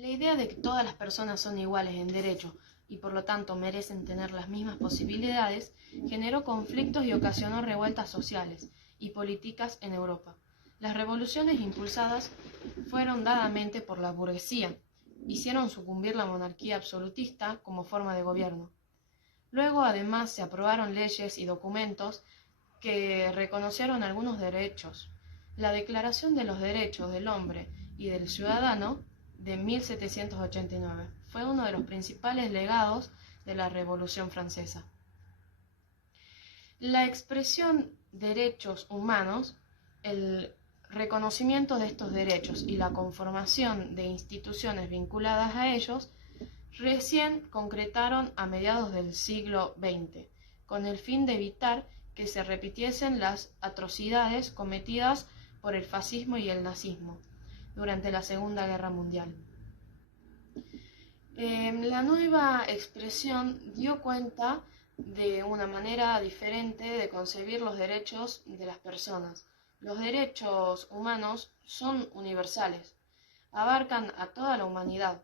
La idea de que todas las personas son iguales en derecho y por lo tanto merecen tener las mismas posibilidades generó conflictos y ocasionó revueltas sociales y políticas en Europa. Las revoluciones impulsadas fueron dadamente por la burguesía, hicieron sucumbir la monarquía absolutista como forma de gobierno. Luego, además, se aprobaron leyes y documentos que reconocieron algunos derechos. La Declaración de los Derechos del Hombre y del Ciudadano de 1789 fue uno de los principales legados de la Revolución Francesa. La expresión derechos humanos, el reconocimiento de estos derechos y la conformación de instituciones vinculadas a ellos recién concretaron a mediados del siglo XX, con el fin de evitar que se repitiesen las atrocidades cometidas por el fascismo y el nazismo durante la Segunda Guerra Mundial. La nueva expresión dio cuenta de una manera diferente de concebir los derechos de las personas. Los derechos humanos son universales, abarcan a toda la humanidad,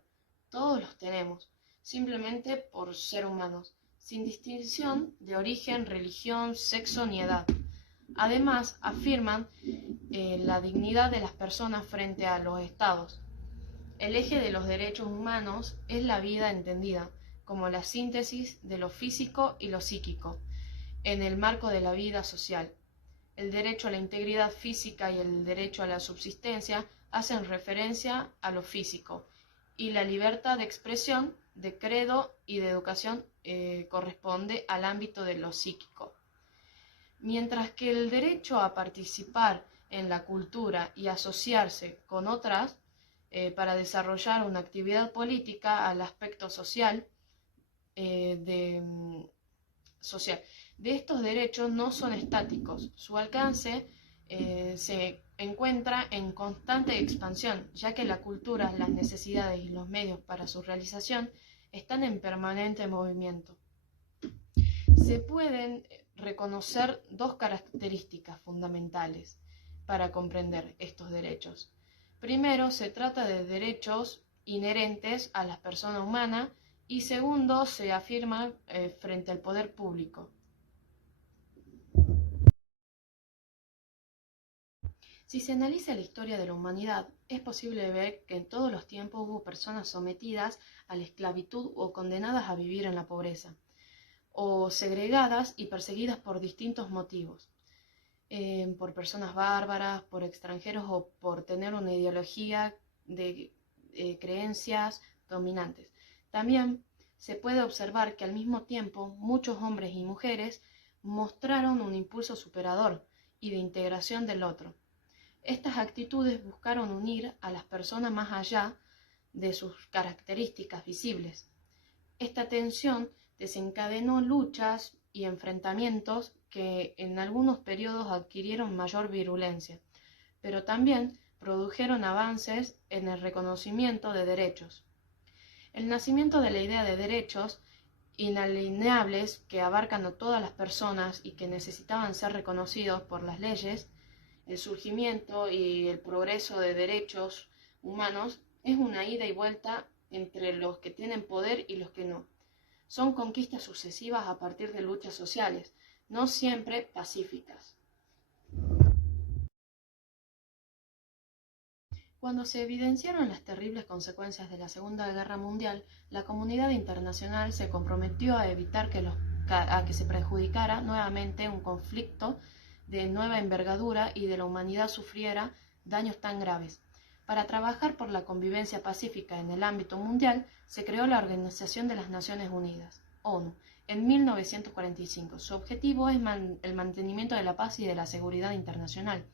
todos los tenemos, simplemente por ser humanos, sin distinción de origen, religión, sexo ni edad. Además, afirman la dignidad de las personas frente a los estados. El eje de los derechos humanos es la vida entendida como la síntesis de lo físico y lo psíquico, en el marco de la vida social. El derecho a la integridad física y el derecho a la subsistencia hacen referencia a lo físico, y la libertad de expresión, de credo y de educación corresponde al ámbito de lo psíquico. Mientras que el derecho a participar en la cultura y asociarse con otras para desarrollar una actividad política al aspecto social, social. De estos derechos no son estáticos, su alcance se encuentra en constante expansión, ya que la cultura, las necesidades y los medios para su realización están en permanente movimiento. Se pueden reconocer dos características fundamentales para comprender estos derechos. Primero, se trata de derechos inherentes a la persona humana y segundo, se afirma frente al poder público. Si se analiza la historia de la humanidad, es posible ver que en todos los tiempos hubo personas sometidas a la esclavitud o condenadas a vivir en la pobreza, o segregadas y perseguidas por distintos motivos. Por personas bárbaras, por extranjeros o por tener una ideología de creencias dominantes. También se puede observar que al mismo tiempo muchos hombres y mujeres mostraron un impulso superador y de integración del otro. Estas actitudes buscaron unir a las personas más allá de sus características visibles. Esta tensión desencadenó luchas y enfrentamientos que en algunos periodos adquirieron mayor virulencia, pero también produjeron avances en el reconocimiento de derechos. El nacimiento de la idea de derechos inalienables que abarcan a todas las personas y que necesitaban ser reconocidos por las leyes, el surgimiento y el progreso de derechos humanos es una ida y vuelta entre los que tienen poder y los que no. Son conquistas sucesivas a partir de luchas sociales, no siempre pacíficas. Cuando se evidenciaron las terribles consecuencias de la Segunda Guerra Mundial, la comunidad internacional se comprometió a evitar que se perjudicara nuevamente un conflicto de nueva envergadura y de la humanidad sufriera daños tan graves. Para trabajar por la convivencia pacífica en el ámbito mundial, se creó la Organización de las Naciones Unidas, ONU, en 1945. Su objetivo es el mantenimiento de la paz y de la seguridad internacional,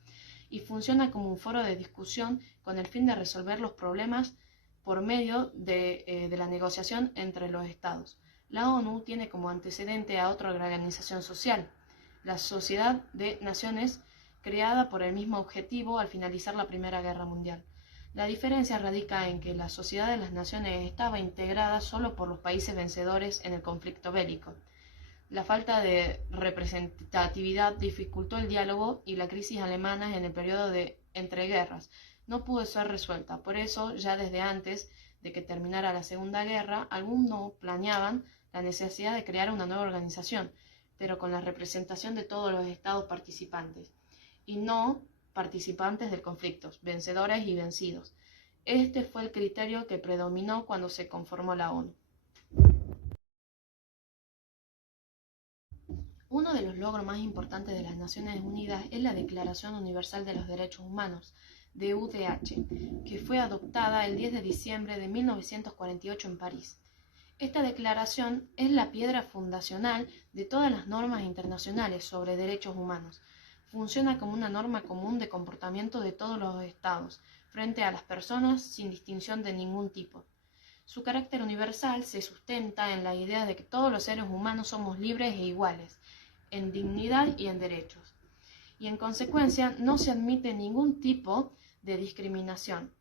y funciona como un foro de discusión con el fin de resolver los problemas por medio de la negociación entre los estados. La ONU tiene como antecedente a otra organización social, la Sociedad de Naciones, creada por el mismo objetivo al finalizar la Primera Guerra Mundial. La diferencia radica en que la Sociedad de las Naciones estaba integrada solo por los países vencedores en el conflicto bélico. La falta de representatividad dificultó el diálogo y la crisis alemana en el periodo de entreguerras no pudo ser resuelta. Por eso, ya desde antes de que terminara la Segunda Guerra, algunos planeaban la necesidad de crear una nueva organización, pero con la representación de todos los estados participantes, y no participantes del conflicto, vencedores y vencidos. Este fue el criterio que predominó cuando se conformó la ONU. Uno de los logros más importantes de las Naciones Unidas es la Declaración Universal de los Derechos Humanos, DUDH, que fue adoptada el 10 de diciembre de 1948 en París. Esta declaración es la piedra fundacional de todas las normas internacionales sobre derechos humanos. Funciona como una norma común de comportamiento de todos los estados frente a las personas sin distinción de ningún tipo. Su carácter universal se sustenta en la idea de que todos los seres humanos somos libres e iguales, en dignidad y en derechos, y en consecuencia no se admite ningún tipo de discriminación.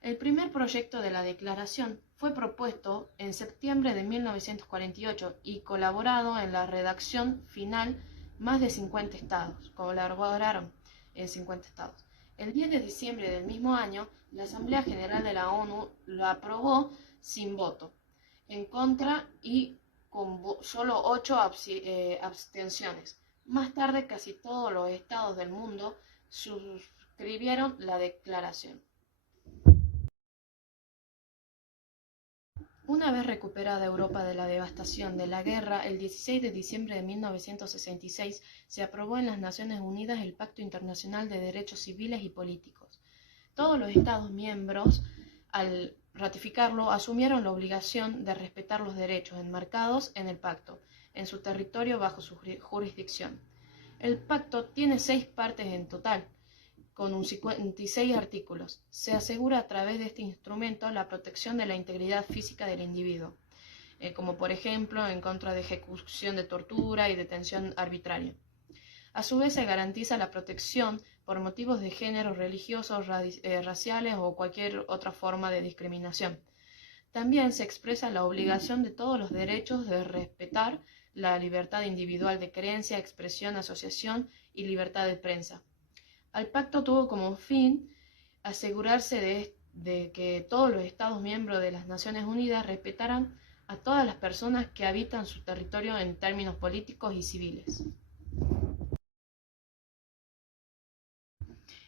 El primer proyecto de la declaración fue propuesto en septiembre de 1948 y colaborado en la redacción final más de 50 estados. Colaboraron en 50 estados. El 10 de diciembre del mismo año, la Asamblea General de la ONU lo aprobó sin voto en contra y con solo 8 abstenciones. Más tarde, casi todos los estados del mundo suscribieron la declaración. Una vez recuperada Europa de la devastación de la guerra, el 16 de diciembre de 1966 se aprobó en las Naciones Unidas el Pacto Internacional de Derechos Civiles y Políticos. Todos los Estados miembros, al ratificarlo, asumieron la obligación de respetar los derechos enmarcados en el pacto, en su territorio bajo su jurisdicción. El pacto tiene 6 partes en total, con 56 artículos. Se asegura a través de este instrumento la protección de la integridad física del individuo, como por ejemplo en contra de ejecución de tortura y detención arbitraria. A su vez se garantiza la protección por motivos de género, religiosos, raciales o cualquier otra forma de discriminación. También se expresa la obligación de todos los derechos de respetar la libertad individual de creencia, expresión, asociación y libertad de prensa. El pacto tuvo como fin asegurarse de que todos los Estados miembros de las Naciones Unidas respetaran a todas las personas que habitan su territorio en términos políticos y civiles.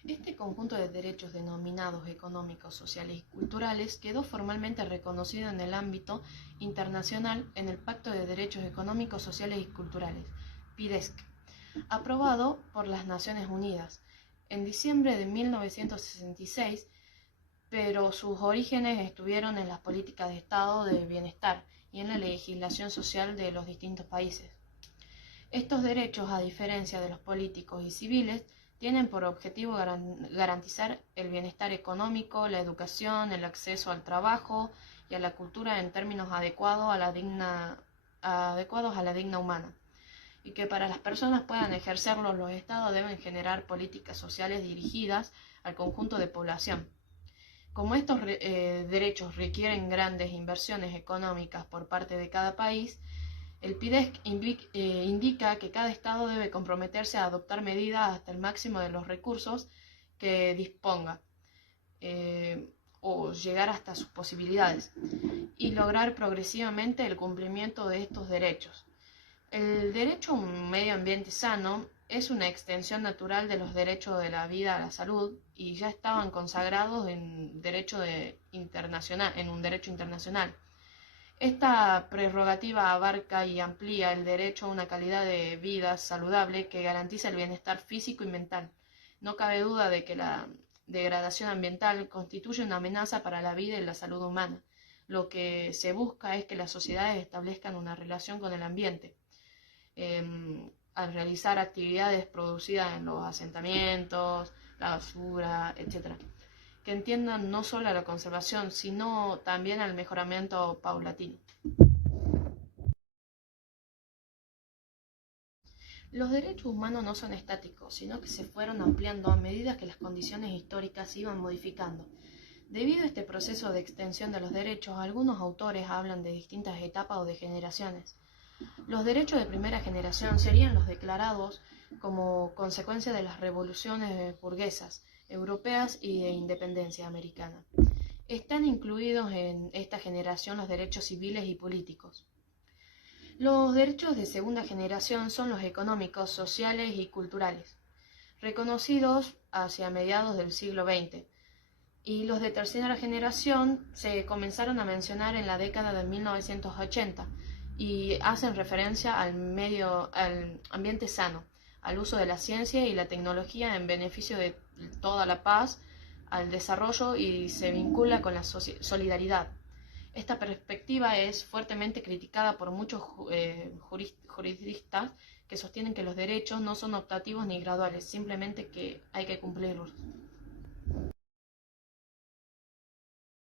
Este conjunto de derechos denominados económicos, sociales y culturales quedó formalmente reconocido en el ámbito internacional en el Pacto de Derechos Económicos, Sociales y Culturales, PDESC, aprobado por las Naciones Unidas en diciembre de 1966, pero sus orígenes estuvieron en las políticas de Estado de bienestar y en la legislación social de los distintos países. Estos derechos, a diferencia de los políticos y civiles, tienen por objetivo garantizar el bienestar económico, la educación, el acceso al trabajo y a la cultura en términos adecuados a la digna humana, y que para las personas puedan ejercerlos, los estados deben generar políticas sociales dirigidas al conjunto de población. Como estos derechos requieren grandes inversiones económicas por parte de cada país, el PDESC indica que cada estado debe comprometerse a adoptar medidas hasta el máximo de los recursos que disponga, o llegar hasta sus posibilidades, y lograr progresivamente el cumplimiento de estos derechos. El derecho a un medio ambiente sano es una extensión natural de los derechos de la vida a la salud y ya estaban consagrados en un derecho internacional. Esta prerrogativa abarca y amplía el derecho a una calidad de vida saludable que garantiza el bienestar físico y mental. No cabe duda de que la degradación ambiental constituye una amenaza para la vida y la salud humana. Lo que se busca es que las sociedades establezcan una relación con el ambiente, al realizar actividades producidas en los asentamientos, la basura, etc., que entiendan no solo a la conservación, sino también al mejoramiento paulatino. Los derechos humanos no son estáticos, sino que se fueron ampliando a medida que las condiciones históricas se iban modificando. Debido a este proceso de extensión de los derechos, algunos autores hablan de distintas etapas o de generaciones. Los derechos de primera generación serían los declarados como consecuencia de las revoluciones burguesas, europeas y de independencia americana. Están incluidos en esta generación los derechos civiles y políticos. Los derechos de segunda generación son los económicos, sociales y culturales, reconocidos hacia mediados del siglo XX, y los de tercera generación se comenzaron a mencionar en la década de 1980 y hacen referencia al ambiente sano, al uso de la ciencia y la tecnología en beneficio de toda la paz, al desarrollo y se vincula con la solidaridad. Esta perspectiva es fuertemente criticada por muchos juristas que sostienen que los derechos no son optativos ni graduales, simplemente que hay que cumplirlos.